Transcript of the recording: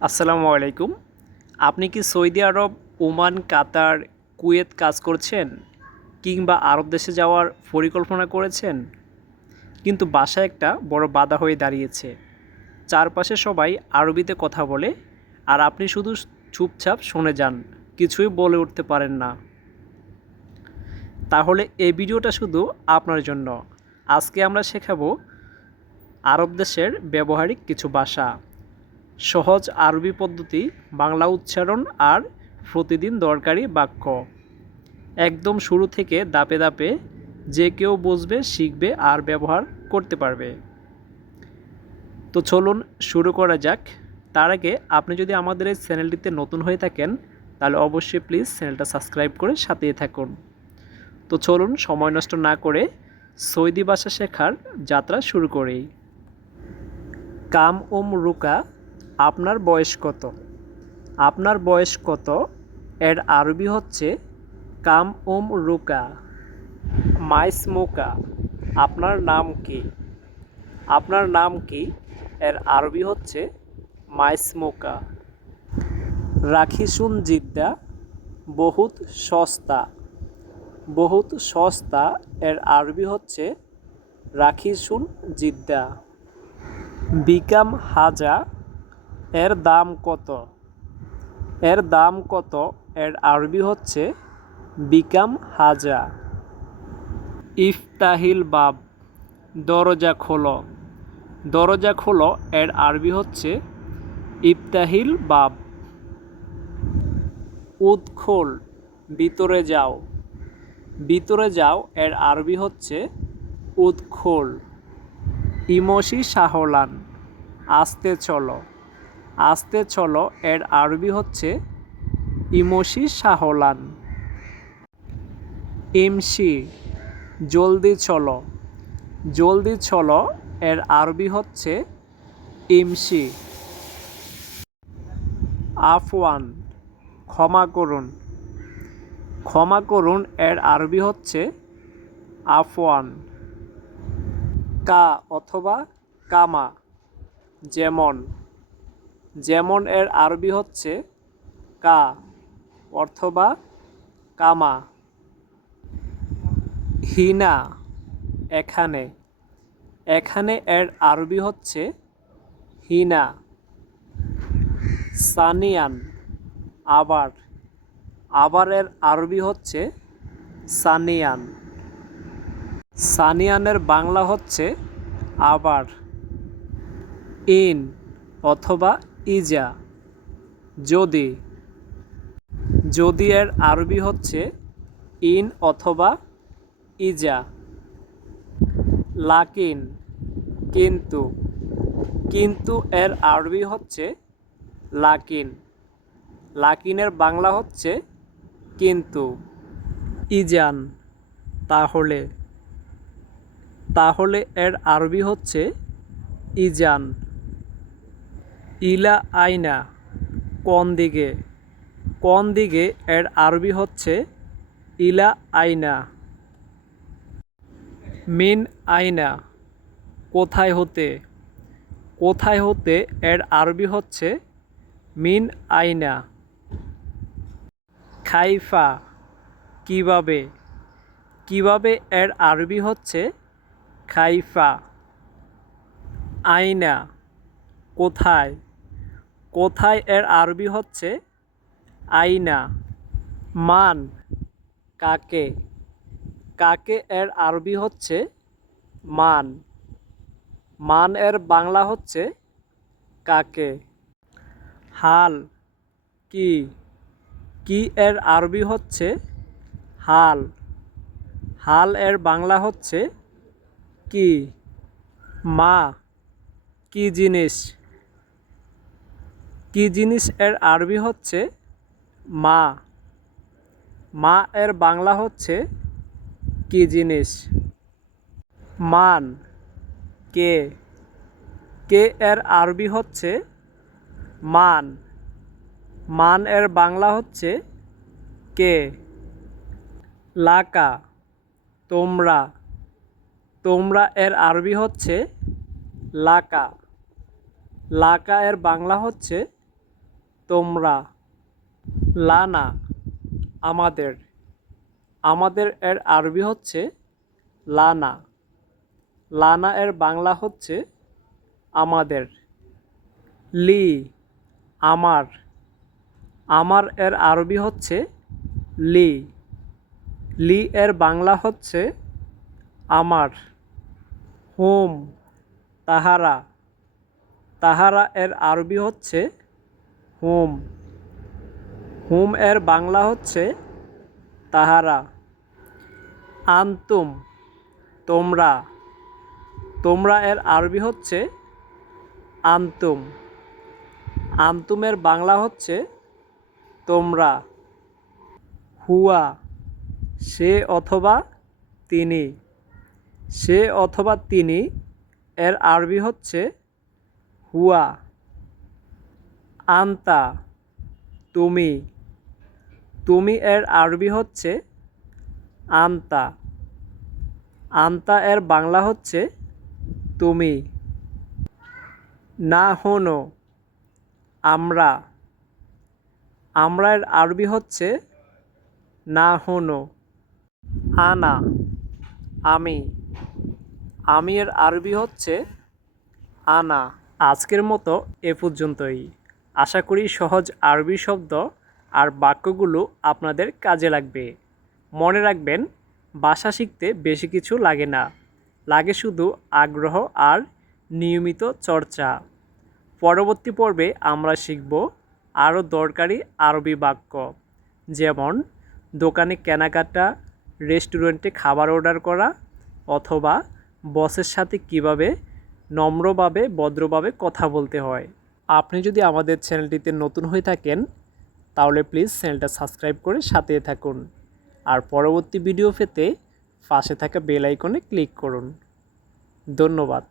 আসসালামু আলাইকুম। আপনি কি সৌদি আরব, ওমান, কাতার, কুয়েত কাজ করছেন? কিংবা আরব দেশে যাওয়ার পরিকল্পনা করেছেন? কিন্তু বাসায় একটা বড় বাধা হয়ে দাঁড়িয়েছে। চারপাশে সবাই আরবিতে কথা বলে, আর আপনি শুধু চুপচাপ শুনে যান, কিছুই বলে উঠতে পারেন না। তাহলে এই ভিডিওটা শুধু আপনার জন্য। আজকে আমরা শেখাবো আরব দেশের ব্যবহারিক কিছু ভাষা, সহজ আরবি পদ্ধতি, বাংলা উচ্চারণ আর প্রতিদিন দরকারি বাক্য। একদম শুরু থেকে ধাপে ধাপে যে কেউ বুঝবে, শিখবে আর ব্যবহার করতে পারবে। তো চলুন শুরু করা যাক। তার আগে আপনি যদি আমাদের এই চ্যানেলটিতে নতুন হয়ে থাকেন তাহলে অবশ্যই প্লিজ চ্যানেলটা সাবস্ক্রাইব করে সাথেই থাকুন। তো চলুন সময় নষ্ট না করে সৌদি ভাষা শেখার যাত্রা শুরু করি। কাম রুকা, আপনার বয়স কত? আপনার বয়স কত এর আরবি হচ্ছে কাম রুকা। মাইসমুকা, আপনার নাম কি? আপনার নাম কি এর আরবি হচ্ছে মাইসমুকা। রাখিসুন জিদ্দা, বহুত সস্তা। বহুত সস্তা এর আরবি হচ্ছে রাখিসুন জিদ্দা। বিকাম হাজা, এর দাম কত? এর দাম কত এর আরবি হচ্ছে বিকাম হাজা। ইফতাহিল বাব, দরজা খোলো। দরজা খোলো এর আরবি হচ্ছে ইফতাহিল বাব। উদখোল, ভিতরে যাও। ভিতরে যাও এর আরবি হচ্ছে উদখোল। ইমসি শাহলান, আস্তে চলো। আস্তে চলো এর আরবি হচ্ছে ইমসি শাহলান। ইমসি, জলদি চলো। জলদি চলো এর আরবি হচ্ছে ইমসি। আফওয়ান, ক্ষমা করুন। ক্ষমা করুন এর আরবি হচ্ছে আফওয়ান। কা অথবা কামা, যেমন। যেমন এর আরবি হচ্ছে কা অথবা কামা। হিনা, এখানে। এখানে এর আরবি হচ্ছে হিনা। সানিয়ান, আবার। আবার এর আরবি হচ্ছে সানিয়ান। সানিয়ানের বাংলা হচ্ছে আবার। ইন অথবা ইজা, যদি। যদি এর আরবি হচ্ছে ইন অথবা ইজা। লাকিন, কিন্তু। কিন্তু এর আরবি হচ্ছে লাকিন। লাকিনের বাংলা হচ্ছে কিন্তু। ইজান, তাহলে। তাহলে এর আরবি হচ্ছে ইজান। ইলা আইনা, কোন দিকে। কোন দিকে এর আরবি হচ্ছে ইলা আইনা। মিন আইনা, কোথায় হতে। কোথায় হতে এর আরবি হচ্ছে মিন আইনা। খাইফা, কিভাবে। কিভাবে এর আরবি হচ্ছে খাইফা। আইনা, কোথায়। কোথায় এর আরবি হচ্ছে আইনা। মান, কাকে। কাকে এর আরবি হচ্ছে মান। মান এর বাংলা হচ্ছে কাকে। হাল, কি। কি এর আরবি হচ্ছে হাল। হাল এর বাংলা হচ্ছে কি। মা, কি জিনিস। কি জিনিস এর আরবি হচ্ছে মা। মা এর বাংলা হচ্ছে কি জিনিস। মান, কে। কে এর আরবি হচ্ছে মান। মান এর বাংলা হচ্ছে কে। লাকা, তোমরা। তোমরা এর আরবি হচ্ছে লাকা। লাকা এর বাংলা হচ্ছে তোমরা। লানা আমাদের। আমাদের এর আরবি হচ্ছে লানা। লানা এর বাংলা হচ্ছে আমাদের। লি আমার। আমার এর আরবি হচ্ছে লি। লি এর বাংলা হচ্ছে আমার। হুম তাহারা। তাহারা এর আরবি হচ্ছে হুম। হুম এর বাংলা হচ্ছে তাহারা। আনতুম তোমরা। তোমরা এর আরবি হচ্ছে আনতুম। আনতুমের বাংলা হচ্ছে তোমরা। হুয়া সে অথবা তিনি। সে অথবা তিনি এর আরবি হচ্ছে হুয়া। আন্তা তুমি। তুমি এর আরবি হচ্ছে আন্তা। আন্তা এর বাংলা হচ্ছে তুমি। না হনো আমরা। আমরা এর আরবি হচ্ছে না হনো। আনা আমি। আমি এর আরবি হচ্ছে আনা। আজকের মতো এ পর্যন্তই। আশা করি সহজ আরবি শব্দ আর বাক্যগুলো আপনাদের কাজে লাগবে। মনে রাখবেন, ভাষা শিখতে বেশি কিছু লাগে না, লাগে শুধু আগ্রহ আর নিয়মিত চর্চা। পরবর্তী পর্বে আমরা শিখব আরও দরকারি আরবি বাক্য, যেমন দোকানে কেনাকাটা, রেস্টুরেন্টে খাবার অর্ডার করা, অথবা বসের সাথে কিভাবে নম্রভাবে ভদ্রভাবে কথা বলতে হয়। আপনি যদি আমাদের চ্যানেলটিতে নতুন হয়ে থাকেন তাহলে প্লিজ চ্যানেলটা সাবস্ক্রাইব করে সাথে থাকুন, আর পরবর্তী ভিডিও পেতে পাশে থাকা বেল আইকনে ক্লিক করুন। ধন্যবাদ।